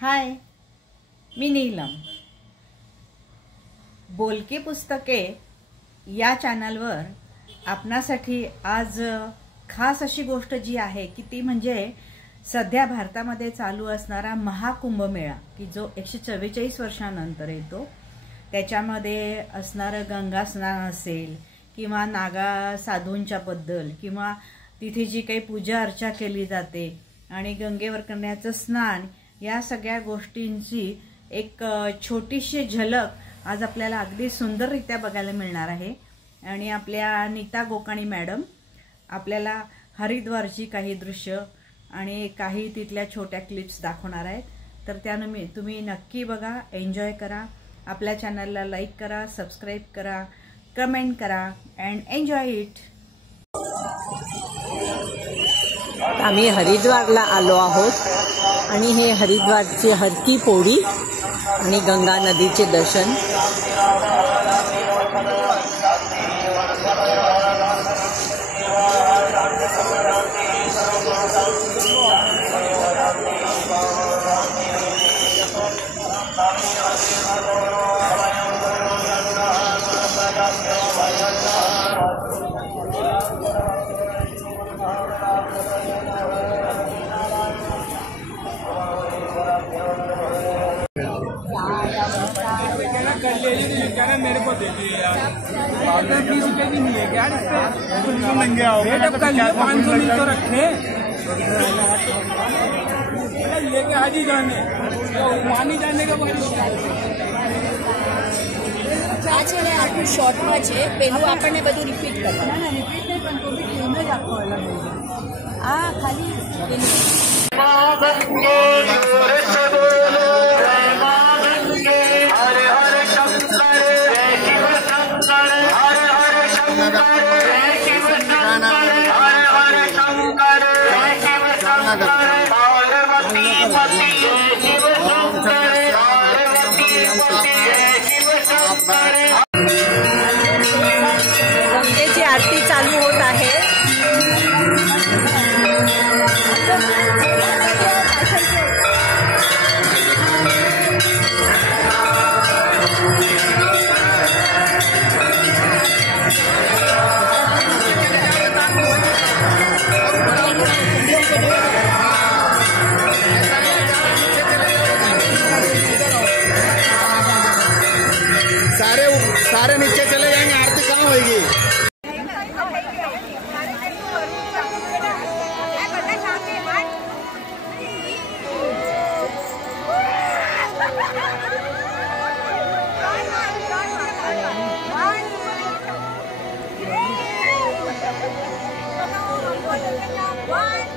हाय, मी नीलम. बोलकी पुस्तके या चॅनलवर आपणासाठी आज खास अशी गोष्ट जी आहे की ती म्हणजे सध्या भारतामध्ये चालू असणारा महाकुंभमेळा की जो 144 वर्षांनंतर येतो. त्याच्यामध्ये असणारं गंगा स्नान असेल किंवा नागा साधूंच्या बद्दल किंवा तिथे जी काही पूजा अर्चा केली जाते आणि गंगेवर करण्याचं स्नान या सगळ्या गोष्टींची एक छोटीशी झलक आज आपल्याला अगदी सुंदररित्या बघायला मिळणार आहे. आणि आपल्या नीता गोकाणी मॅडम आपल्याला हरिद्वारची काही दृश्य आणि काही तिथल्या छोट्या क्लिप्स दाखवणार आहेत. तर त्याने तुम्ही नक्की बघा, एन्जॉय करा. आपल्या चॅनलला लाईक करा, सबस्क्राईब करा, कमेंट करा अँड एन्जॉय इट. आम्ही हरिद्वारला आलो आहोत आणि हे हरिद्वारची हर की पौड़ी आणि गंगा नदीचे दर्शन. मेरे को दे दिए यार, 20 रुपए भी नहीं है यार. इससे महंगे आओगे तो 500 मिल तो रखे लेके आज ही जाने मानी जाने का આચરે આટલું શોર્ટમાં છે. પેલું આપણને બધું રિપીટ કરવાનું. ના રિપીટ નહીં, પણ તો બી ટ્યુન જ આખો અલગ હોય છે. આ ખાલી गंगेची आरती चालू होत आहे. सारे नीचे चले जाएंगे, आरती कहाँ होगी. One.